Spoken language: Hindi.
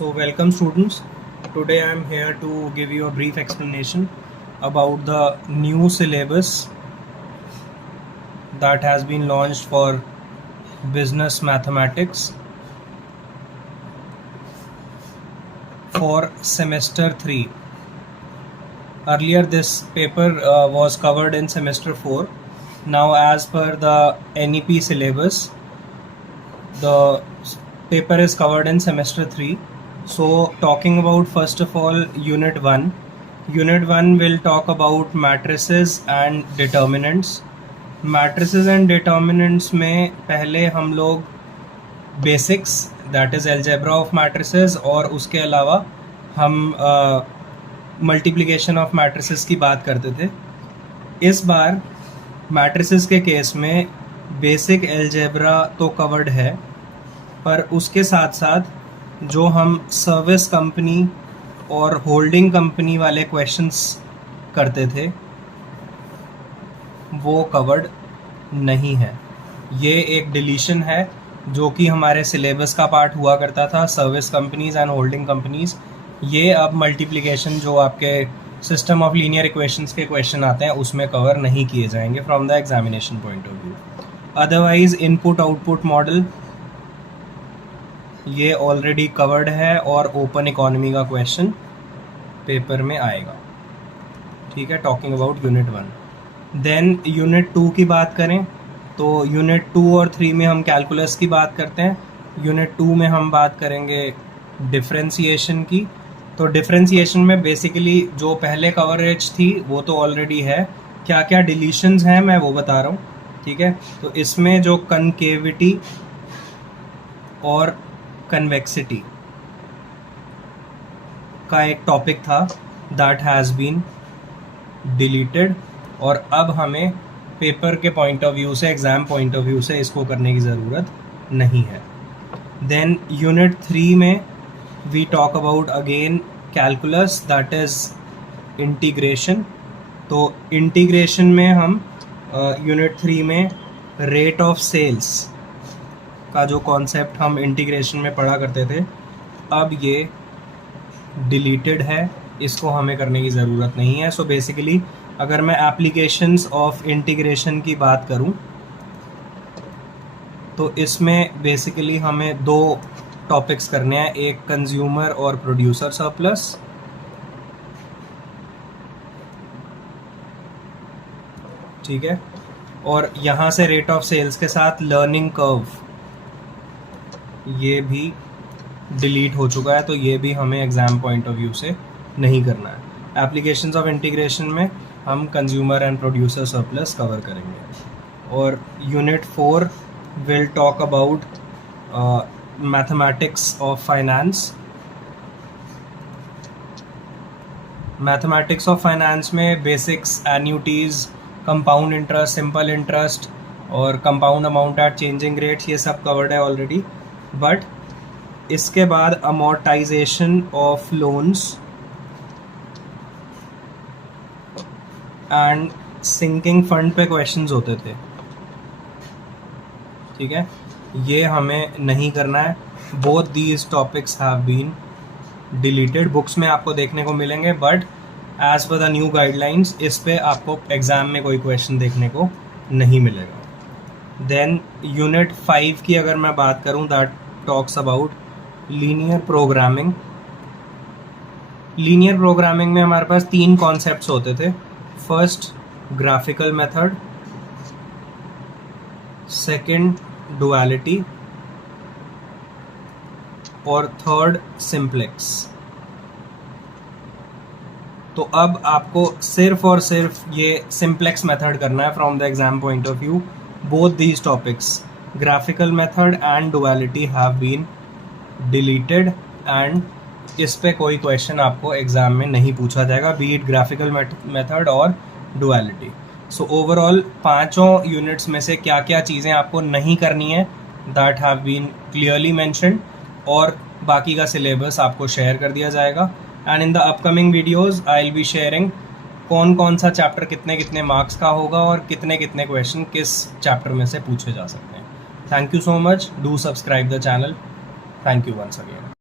So welcome students. Today I am here to give you a brief explanation about the new syllabus that has been launched for business mathematics for semester 3. Earlier this paper was covered in semester 4. Now as per the NEP syllabus, the paper is covered in semester 3. So talking about first of all unit 1. Unit 1 will talk about matrices and determinants. Matrices and determinants में पहले हम लोग basics that is algebra of matrices और उसके अलावा हम मल्टीप्लिकेशन ऑफ मैट्रिसेस की बात करते थे. इस बार मैट्रिसेस के केस में बेसिक अलजेब्रा तो कवर्ड है, पर उसके साथ साथ जो हम सर्विस कंपनी और होल्डिंग कंपनी वाले क्वेश्चंस करते थे वो कवर्ड नहीं है. ये एक डिलीशन है जो कि हमारे सिलेबस का पार्ट हुआ करता था, service companies and holding companies. ये अब मल्टीप्लिकेशन जो आपके सिस्टम ऑफ लीनियर इक्वेशंस के क्वेश्चन आते हैं उसमें कवर नहीं किए जाएंगे from the examination point of view. Otherwise input output model ये ऑलरेडी कवर्ड है और ओपन इकोनॉमी का क्वेश्चन पेपर में आएगा. ठीक है, talking about unit 1. Then unit 2 की बात करें तो यूनिट 2 और 3 में हम कैलकुलस की बात करते हैं. यूनिट 2 में हम बात करेंगे डिफरेंशिएशन की. तो डिफरेंशिएशन में बेसिकली जो पहले कवरेज थी वो तो ऑलरेडी है. क्या क्या डिलीशंस हैं मैं वो बता रहा हूँ. ठीक है, तो इसमें जो कनकेविटी और कन्वेक्सिटी का एक टॉपिक था दैट हैज़ बीन डिलीटेड और अब हमें पेपर के पॉइंट ऑफ व्यू से, एग्ज़ाम पॉइंट ऑफ व्यू से इसको करने की ज़रूरत नहीं है. देन यूनिट 3 में we talk about again calculus that is integration. तो इंटीग्रेशन में हम यूनिट 3 में रेट ऑफ सेल्स का जो कॉन्सेप्ट हम इंटीग्रेशन में पढ़ा करते थे अब ये डिलीटेड है, इसको हमें करने की ज़रूरत नहीं है. सो बेसिकली अगर मैं एप्लीकेशंस ऑफ इंटीग्रेशन की बात करूं तो इसमें बेसिकली हमें 2 टॉपिक्स करने हैं, एक कंज्यूमर और प्रोड्यूसर सरप्लस. ठीक है, और यहाँ से रेट ऑफ सेल्स के साथ लर्निंग कर्व ये भी डिलीट हो चुका है, तो ये भी हमें एग्ज़ाम पॉइंट ऑफ व्यू से नहीं करना है. एप्लीकेशंस ऑफ इंटीग्रेशन में हम consumer and producer surplus cover करेंगे. और unit 4 will talk about mathematics of finance. Mathematics of finance में basics, annuities, compound interest, simple interest और compound amount at changing rates ये सब कवर्ड है ऑलरेडी. बट इसके बाद amortisation of loans and sinking fund पे क्वेश्चंस होते थे. ठीक है, ये हमें नहीं करना है. Both these topics have been deleted. Books में आपको देखने को मिलेंगे but as per the new guidelines इस पे आपको एग्ज़ाम में कोई क्वेश्चन देखने को नहीं मिलेगा. देन यूनिट 5 की अगर मैं बात करूं that talks about linear programming. Linear programming में हमारे पास 3 कॉन्सेप्ट्स होते थे. First graphical method, second duality और थर्ड सिंप्लेक्स. तो अब आपको सिर्फ और सिर्फ ये सिंप्लेक्स मेथड करना है from the exam point of view. Both these topics graphical method and duality have been deleted and इस पे कोई क्वेश्चन आपको एग्जाम में नहीं पूछा जाएगा, बी इट ग्राफिकल मेथड और डुअलिटी. सो ओवरऑल 5 यूनिट्स में से क्या क्या चीज़ें आपको नहीं करनी है that have been clearly mentioned और बाकी का सिलेबस आपको शेयर कर दिया जाएगा. And in the upcoming videos I will be sharing कौन कौन सा चैप्टर कितने कितने मार्क्स का होगा और कितने कितने क्वेश्चन किस चैप्टर में से पूछे जा सकते हैं. Thank you so much. Do subscribe the channel. Thank you once again.